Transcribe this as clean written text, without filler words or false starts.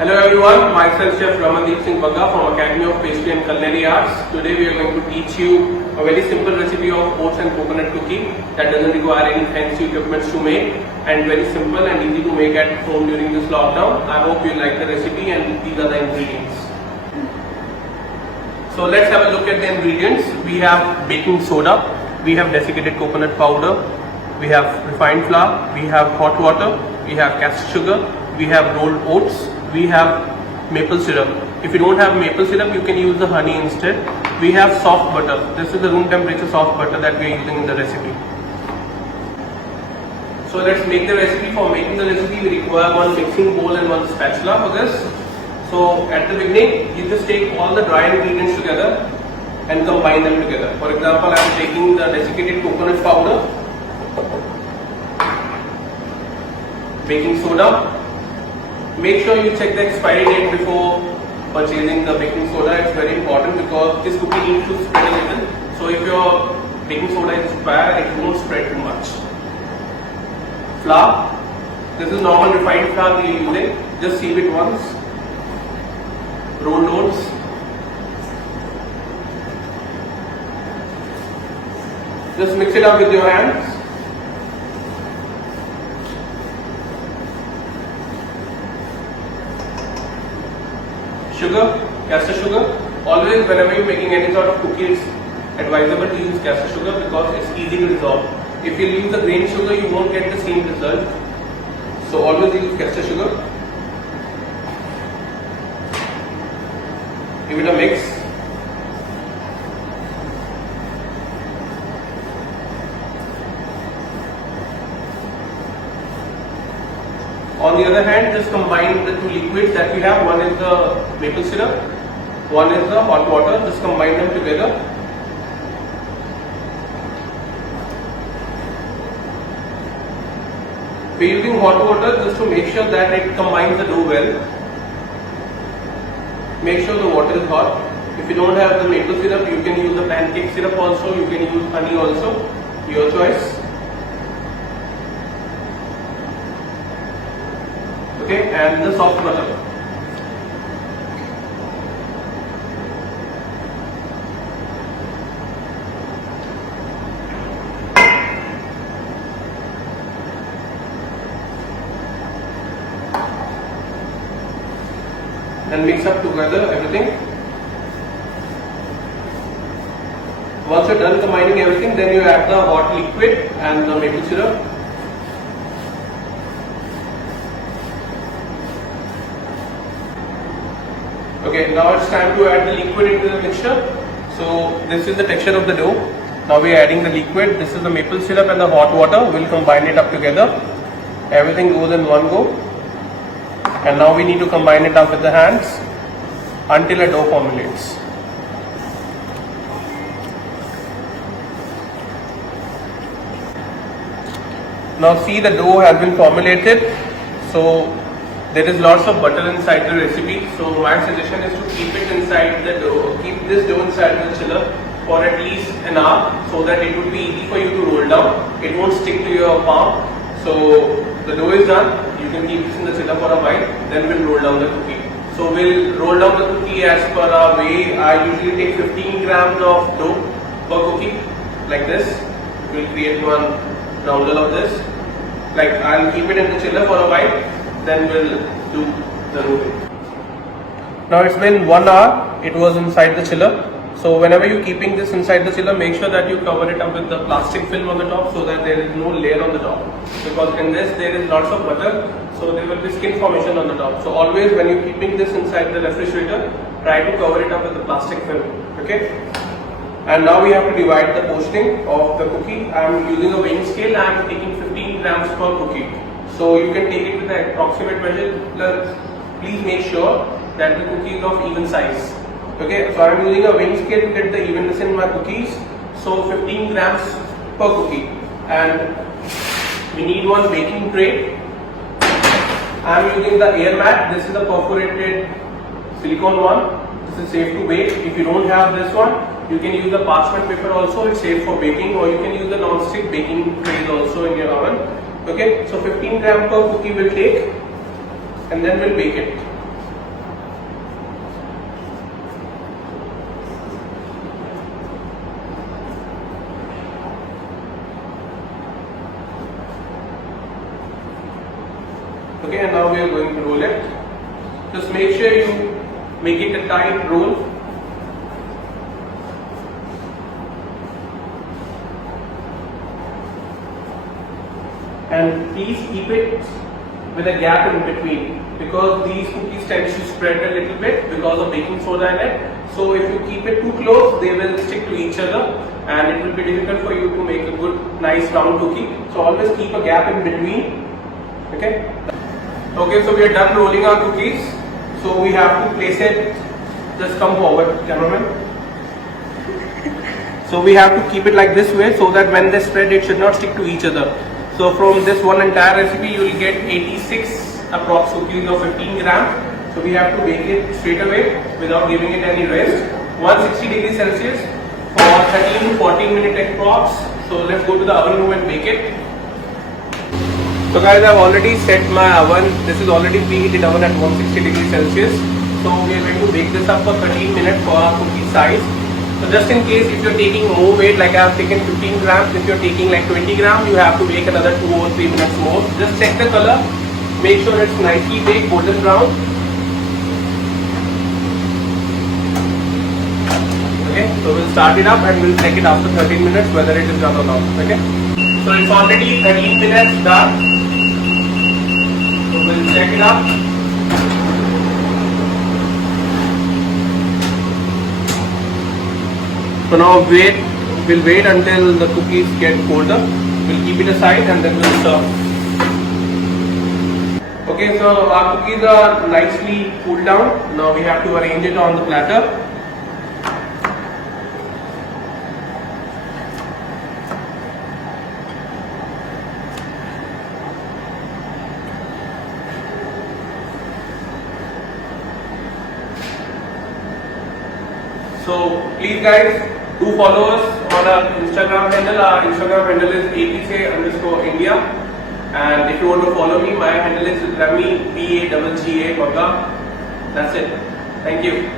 Hello everyone, myself Chef Ramandeep Singh Bagga from Academy of Pastry and Culinary Arts. Today we are going to teach you a very simple recipe of oats and coconut cookie that doesn't require any fancy equipment to make and very simple and easy to make at home during this lockdown. I hope you like the recipe and these are the ingredients. So let's have a look at the ingredients. We have baking soda, we have desiccated coconut powder, we have refined flour, we have hot water, we have castor sugar, we have rolled oats, we have maple syrup. If you don't have maple syrup, you can use the honey instead. We have soft butter. This is the room temperature soft butter that we are using in the recipe. So let's make the recipe. For making the recipe, we require one mixing bowl and one spatula for this. So at the beginning, you just take all the dry ingredients together and combine them together. For example, I am taking the desiccated coconut powder, baking soda. Make sure you check the expiry date before purchasing the baking soda. It's very important because this cookie needs to spread a little. So if your baking soda is expired, it won't spread too much. Flour. This is normal refined flour we are using. Just sieve it once. Rolled oats. Just mix it up with your hands. Sugar, castor sugar. Always whenever you're making any sort of cookie, it's advisable to use castor sugar because it's easy to dissolve. If you use the grain sugar, you won't get the same result. So always use castor sugar. Give it a mix. On the other hand, just combine the two liquids that we have. One is the maple syrup, one is the hot water. Just combine them together. We are using hot water just to make sure that it combines the dough well. Make sure the water is hot. If you don't have the maple syrup, you can use the pancake syrup also. You can use honey also, your choice. Okay, and the soft butter. Then mix up together everything. Once you're done combining everything, then you add the hot liquid and the maple syrup. Okay, now it's time to add the liquid into the mixture. So this is the texture of the dough. Now we are adding the liquid. This is the maple syrup and the hot water. We'll combine it up together. Everything goes in one go. And now we need to combine it up with the hands until a dough formulates. Now see, the dough has been formulated. So there is lots of butter inside the recipe, so my suggestion is to keep it inside the dough. Keep this dough inside the chiller for at least an hour so that it would be easy for you to roll down. It won't stick to your palm. So the dough is done. You can keep this in the chiller for a while. Then we'll roll down the cookie. So we'll roll down the cookie as per our way. I usually take 15 grams of dough per cookie, like this. We'll create one roundel of this. Like, I'll keep it in the chiller for a while. Then we'll do the rolling. Now it's been 1 hour, it was inside the chiller. So whenever you're keeping this inside the chiller, make sure that you cover it up with the plastic film on the top so that there is no layer on the top. Because in this there is lots of butter, so there will be skin formation on the top. So always when you're keeping this inside the refrigerator, try to cover it up with the plastic film. Okay? And now we have to divide the portioning of the cookie. I am using a weighing scale. I am taking 15 grams per cookie. So you can take it with an approximate measure. Please make sure that the cookie is of even size. Okay, so I am using a weighing scale to get the evenness in my cookies. So 15 grams per cookie. And we need one baking tray. I am using the air mat. This is a perforated silicone one. This is safe to bake. If you don't have this one, you can use the parchment paper also. It's safe for baking, or you can use the non-stick baking trays also in your oven. Okay, so 15 gram per cookie will take, and then we'll bake it. Okay, and now we are going to roll it. Just make sure you make it a tight roll. And please keep it with a gap in between, because these cookies tend to spread a little bit because of baking soda in it. So if you keep it too close, they will stick to each other and it will be difficult for you to make a good nice round cookie. So always keep a gap in between. Okay, so we are done rolling our cookies. So we have to place it, just come forward, cameraman. So we have to keep it like this way so that when they spread, it should not stick to each other. So from this one entire recipe, you will get 86 approx cookies of 15 grams. So we have to bake it straight away without giving it any rest. 160 degrees Celsius for 13 to 14 minutes approx. So let's go to the oven room and bake it. So guys, I've already set my oven. This is already preheated oven at 160 degrees Celsius. So we are going to bake this up for 13 minutes for our cookie size. So just in case if you're taking more weight, like I have taken 15 grams, if you're taking like 20 grams, you have to bake another 2 or 3 minutes more. Just check the color, make sure it's nicely baked, golden brown. Okay, so we'll start it up and we'll check it after 13 minutes whether it is done or not. Okay, so it's already 13 minutes done. So we'll check it up. So now we'll wait until the cookies get colder. We'll keep it aside and then we'll serve. Okay, so our cookies are nicely cooled down. Now we have to arrange it on the platter. So please guys, do follow us on our Instagram handle. Our Instagram handle is apsa_India. And if you want to follow me, my handle is Rami, PAGA. That's it. Thank you.